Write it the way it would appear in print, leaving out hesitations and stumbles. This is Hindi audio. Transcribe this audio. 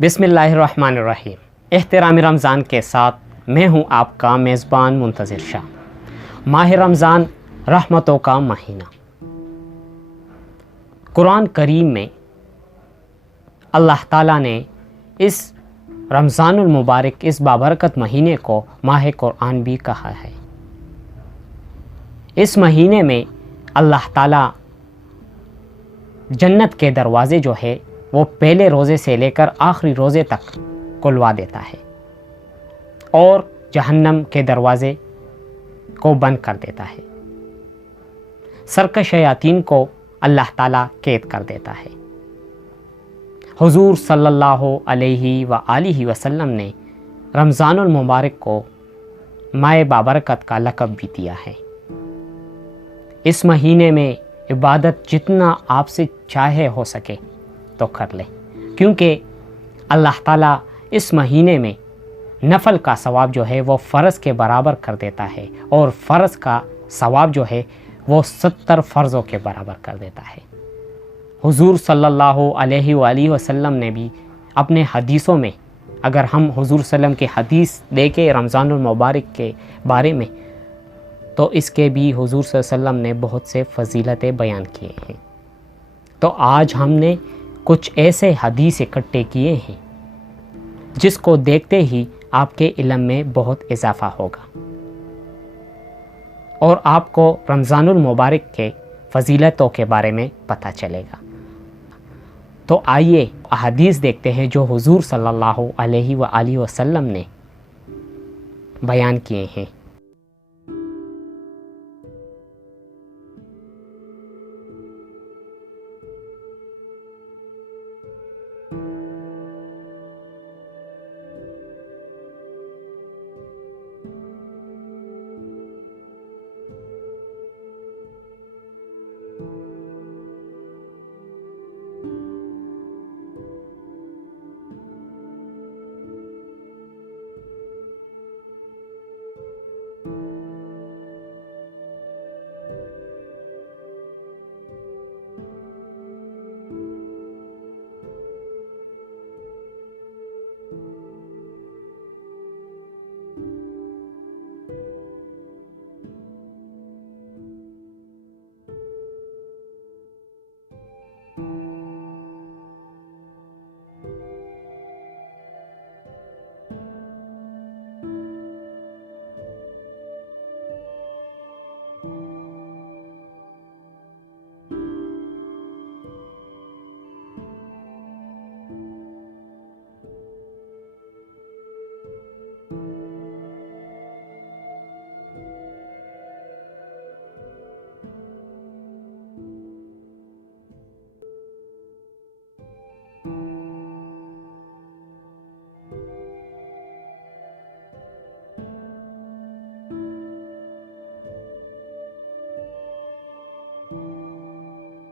बिस्मिल्लाहिर्रहमानिर्रहीम। एहतरामी रमज़ान के साथ मैं हूँ आपका मेज़बान मुंतज़िर शाह। माह रमज़ान रहमतों का महीना। कुरान करीम में अल्लाह ताला ने इस रमज़ानुल मुबारक, इस बाबरकत महीने को माह कुरान भी कहा है। इस महीने में अल्लाह ताला जन्नत के दरवाज़े जो है वो पहले रोज़े से लेकर आखिरी रोज़े तक खुलवा देता है और जहन्नम के दरवाज़े को बंद कर देता है। सरकश शयातीन को अल्लाह ताला कैद कर देता है। हुजूर सल्लल्लाहु अलैहि व आलिहि वसल्लम ने रमज़ानुल मुबारक को माह बाबरकत का लक़ब भी दिया है। इस महीने में इबादत जितना आपसे चाहे हो सके तो कर ले, क्योंकि अल्लाह ताला इस महीने में नफल का सवाब जो है वो फ़र्ज़ के बराबर कर देता है और फ़र्ज़ का सवाब जो है वो 70 फ़र्ज़ों के बराबर कर देता है। हुजूर सल्लल्लाहु अलैहि वसल्लम ने भी अपने हदीसों में, अगर हम हुजूर सल्लम की हदीस देखें रमज़ानुल मुबारक के बारे में, तो इसके भी हुजूर सल्लम ने बहुत से फ़जीलतें बयान किए हैं। तो आज हमने कुछ ऐसे हदीस इकट्ठे किए हैं जिसको देखते ही आपके इल्म में बहुत इजाफ़ा होगा और आपको रमज़ानुल मुबारक के फ़जीलतों के बारे में पता चलेगा। तो आइए हदीस देखते हैं जो हुजूर सल्लल्लाहु अलैहि वसल्लम ने बयान किए हैं।